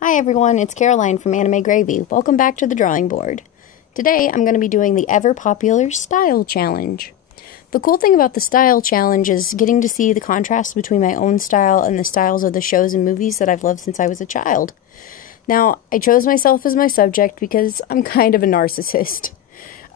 Hi everyone, it's Caroline from AnimeGrAvy. Welcome back to the drawing board. Today I'm going to be doing the ever-popular Style Challenge. The cool thing about the Style Challenge is getting to see the contrast between my own style and the styles of the shows and movies that I've loved since I was a child. Now, I chose myself as my subject because I'm kind of a narcissist.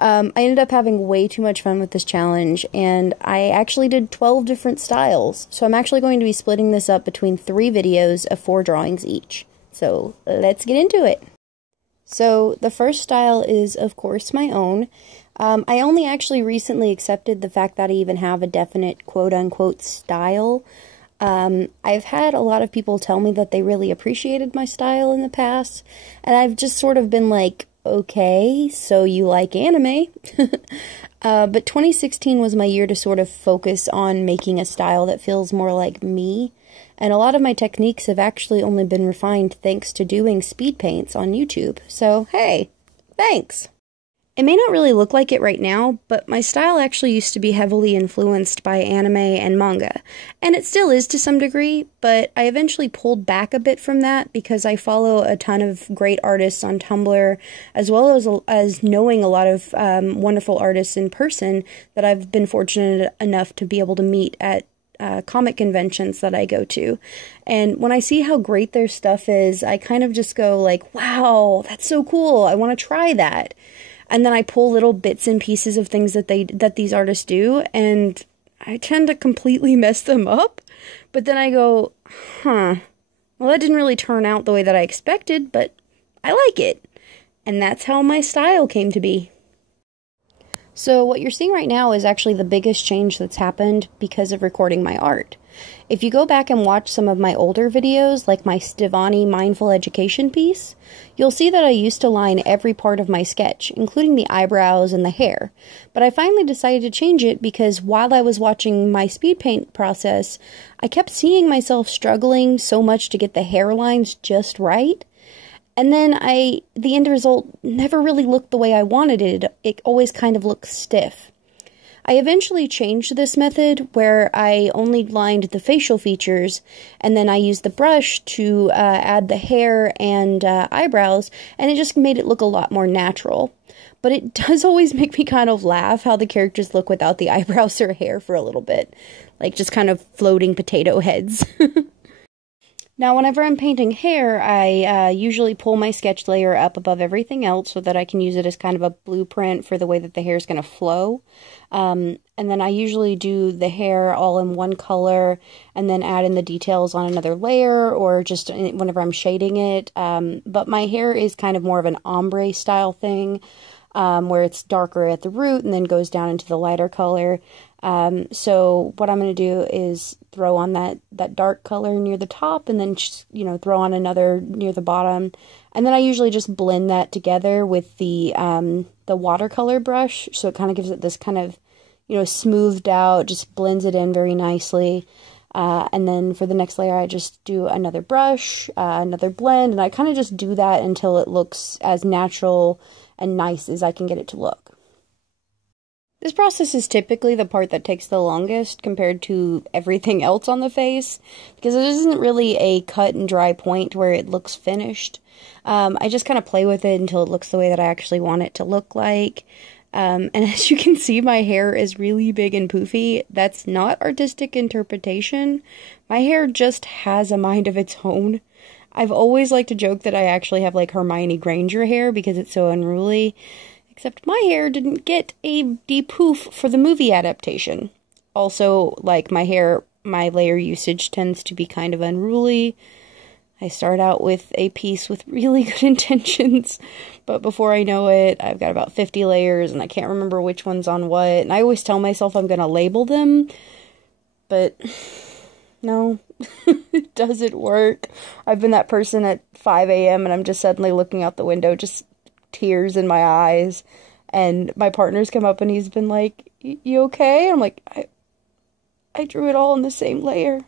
I ended up having way too much fun with this challenge, and I actually did 12 different styles, so I'm actually going to be splitting this up between 3 videos of 4 drawings each. So let's get into it. So the first style is, of course, my own. I only actually recently accepted the fact that I even have a definite quote-unquote style. I've had a lot of people tell me that they really appreciated my style in the past, and I've just sort of been like, okay, so you like anime. But 2016 was my year to sort of focus on making a style that feels more like me. And a lot of my techniques have actually only been refined thanks to doing speed paints on YouTube. So, hey, thanks! It may not really look like it right now, but my style actually used to be heavily influenced by anime and manga. And it still is to some degree, but I eventually pulled back a bit from that because I follow a ton of great artists on Tumblr, as well as knowing a lot of wonderful artists in person that I've been fortunate enough to be able to meet at comic conventions that I go to. And when I see how great their stuff is, I kind of just go like, wow, that's so cool, I want to try that. And then I pull little bits and pieces of things that these artists do, and I tend to completely mess them up. But then I go, well, that didn't really turn out the way that I expected, but I like it. And that's how my style came to be. So what you're seeing right now is actually the biggest change that's happened because of recording my art. If you go back and watch some of my older videos, like my Stevani Mindful Education piece, you'll see that I used to line every part of my sketch, including the eyebrows and the hair. But I finally decided to change it because while I was watching my speed paint process, I kept seeing myself struggling so much to get the hairlines just right. And then the end result never really looked the way I wanted it. It always kind of looked stiff. I eventually changed this method where I only lined the facial features, and then I used the brush to add the hair and eyebrows, and it just made it look a lot more natural. But it does always make me kind of laugh how the characters look without the eyebrows or hair for a little bit. Like just kind of floating potato heads. Now, whenever I'm painting hair, I usually pull my sketch layer up above everything else so that I can use it as kind of a blueprint for the way that the hair is going to flow. And then I usually do the hair all in one color and then add in the details on another layer or just whenever I'm shading it. But my hair is kind of more of an ombre style thing, where it's darker at the root and then goes down into the lighter color. So what I'm going to do is throw on that dark color near the top and then just, throw on another near the bottom. And then I usually just blend that together with the watercolor brush. So it kind of gives it this kind of, smoothed out, just blends it in very nicely. And then for the next layer, I just do another brush, another blend, and I kind of just do that until it looks as natural and nice as I can get it to look. This process is typically the part that takes the longest compared to everything else on the face, because it isn't really a cut and dry point where it looks finished. I just kind of play with it until it looks the way that I actually want it to look like. And as you can see, my hair is really big and poofy. That's not artistic interpretation. My hair just has a mind of its own. I've always liked to joke that I actually have like Hermione Granger hair because it's so unruly. Except my hair didn't get a de-poof for the movie adaptation. Also, like my hair, my layer usage tends to be kind of unruly. I start out with a piece with really good intentions, but before I know it, I've got about 50 layers and I can't remember which one's on what. And I always tell myself I'm going to label them, but no, it doesn't work. I've been that person at 5 a.m. and I'm just suddenly looking out the window, just tears in my eyes, and my partner's come up and he's been like, you okay? I'm like, I drew it all in the same layer.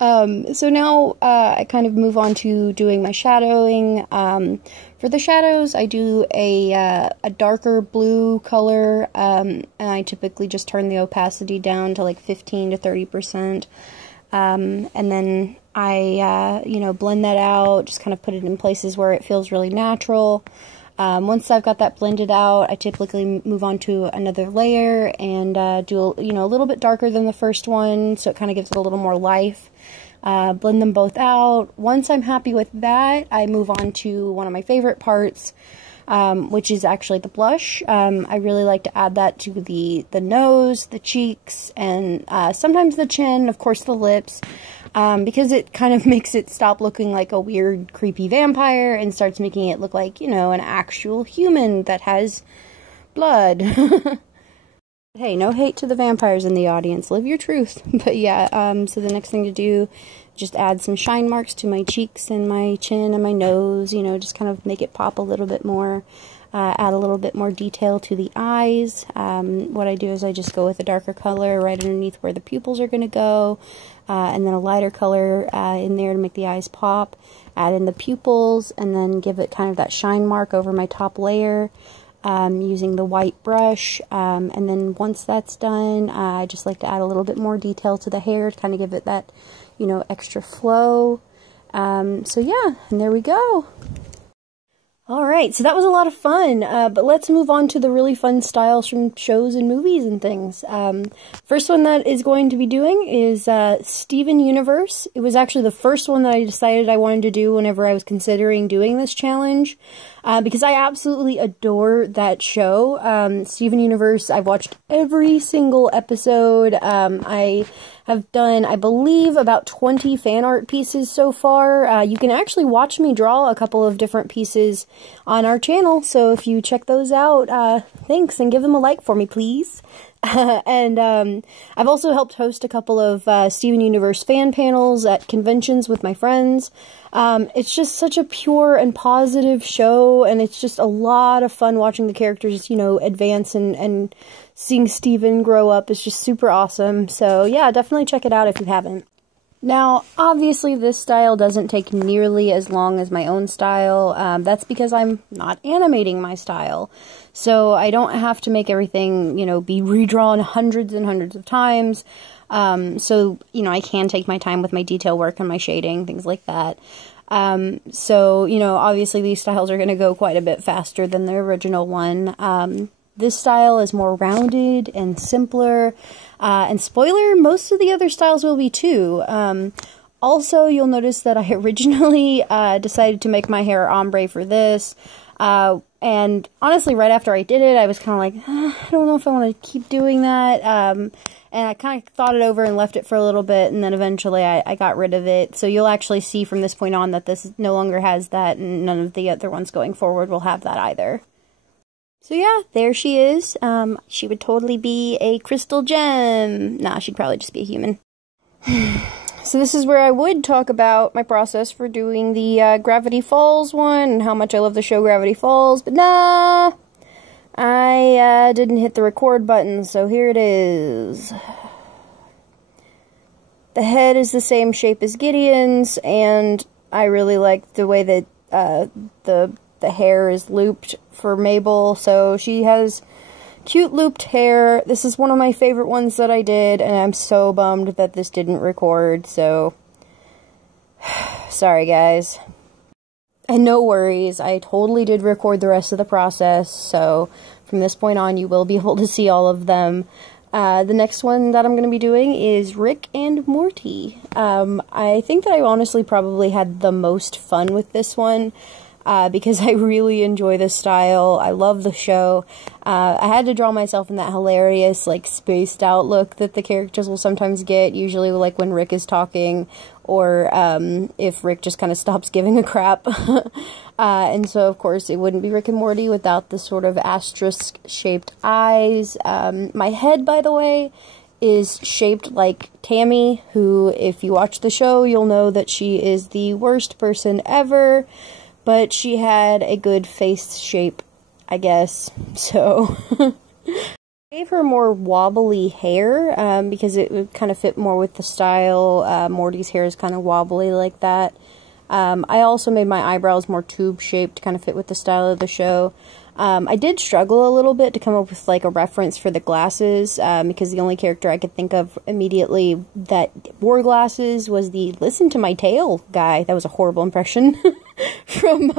So now I kind of move on to doing my shadowing. For the shadows, I do a darker blue color, and I typically just turn the opacity down to like 15 to 30%. And then I, you know, blend that out, just kind of put it in places where it feels really natural. Once I've got that blended out, I typically move on to another layer and do, you know, a little bit darker than the first one, so it kind of gives it a little more life. Blend them both out. Once I'm happy with that, I move on to one of my favorite parts, which is actually the blush. I really like to add that to the nose, the cheeks, and sometimes the chin, of course the lips, because it kind of makes it stop looking like a weird, creepy vampire and starts making it look like, you know, an actual human that has blood. Hey, no hate to the vampires in the audience. Live your truth. But yeah, so the next thing to do, just add some shine marks to my cheeks and my chin and my nose, you know, just kind of make it pop a little bit more. Add a little bit more detail to the eyes. What I do is I just go with a darker color right underneath where the pupils are going to go, and then a lighter color in there to make the eyes pop. Add in the pupils, and then give it kind of that shine mark over my top layer. Using the white brush, and then once that's done, I just like to add a little bit more detail to the hair to kind of give it that, you know, extra flow. So yeah, and there we go. Alright, so that was a lot of fun, but let's move on to the really fun styles from shows and movies and things. First one that is going to be doing is Steven Universe. It was actually the first one that I decided I wanted to do whenever I was considering doing this challenge, because I absolutely adore that show. Steven Universe, I've watched every single episode. I have done, I believe, about 20 fan art pieces so far. You can actually watch me draw a couple of different pieces on our channel, so if you check those out, thanks, and give them a like for me, please. And I've also helped host a couple of Steven Universe fan panels at conventions with my friends. It's just such a pure and positive show, and it's just a lot of fun watching the characters, you know, advance, and seeing Steven grow up is just super awesome. So yeah, definitely check it out if you haven't. Now, obviously this style doesn't take nearly as long as my own style. That's because I'm not animating my style. So I don't have to make everything, you know, be redrawn hundreds and hundreds of times. So, you know, I can take my time with my detail work and my shading, things like that. So, you know, obviously these styles are going to go quite a bit faster than the original one. This style is more rounded and simpler, and spoiler, most of the other styles will be too. Also, you'll notice that I originally decided to make my hair ombre for this, and honestly, right after I did it, I was kind of like, I don't know if I want to keep doing that, and I kind of thought it over and left it for a little bit, and then eventually I got rid of it. So you'll actually see from this point on that this no longer has that, and none of the other ones going forward will have that either. So yeah, there she is. She would totally be a crystal gem. Nah, she'd probably just be a human. So this is where I would talk about my process for doing the Gravity Falls one, and how much I love the show Gravity Falls, but nah! I didn't hit the record button, so here it is. The head is the same shape as Gideon's, and I really like the way that the hair is looped for Mabel, so she has cute looped hair. This is one of my favorite ones that I did, and I'm so bummed that this didn't record, so sorry guys. And no worries, I totally did record the rest of the process, so from this point on you will be able to see all of them. The next one that I'm going to be doing is Rick and Morty. I think that I honestly probably had the most fun with this one, because I really enjoy this style. I love the show. I had to draw myself in that hilarious, like, spaced out look that the characters will sometimes get, usually like when Rick is talking, or if Rick just kind of stops giving a crap. And so, of course, it wouldn't be Rick and Morty without the sort of asterisk-shaped eyes. My head, by the way, is shaped like Tammy, who, if you watch the show, you'll know that she is the worst person ever. But she had a good face shape, I guess, so I gave her more wobbly hair, because it would kind of fit more with the style. Morty's hair is kind of wobbly like that. I also made my eyebrows more tube-shaped to kind of fit with the style of the show. I did struggle a little bit to come up with like a reference for the glasses, because the only character I could think of immediately that wore glasses was the "Listen to My Tail" guy. That was a horrible impression from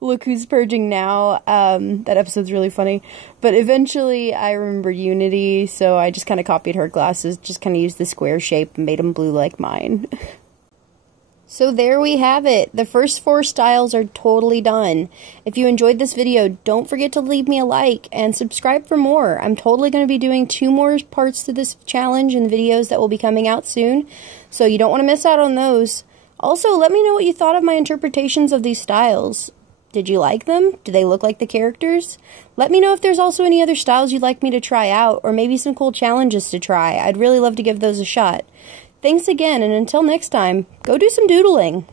Look Who's Purging Now. That episode's really funny. But eventually I remembered Unity, so I just kind of copied her glasses, just kind of used the square shape and made them blue like mine. So there we have it. The first 4 styles are totally done. If you enjoyed this video, don't forget to leave me a like and subscribe for more. I'm totally going to be doing 2 more parts to this challenge and videos that will be coming out soon, so you don't want to miss out on those. Also, let me know what you thought of my interpretations of these styles. Did you like them? Do they look like the characters? Let me know if there's also any other styles you'd like me to try out, or maybe some cool challenges to try. I'd really love to give those a shot. Thanks again, and until next time, go do some doodling.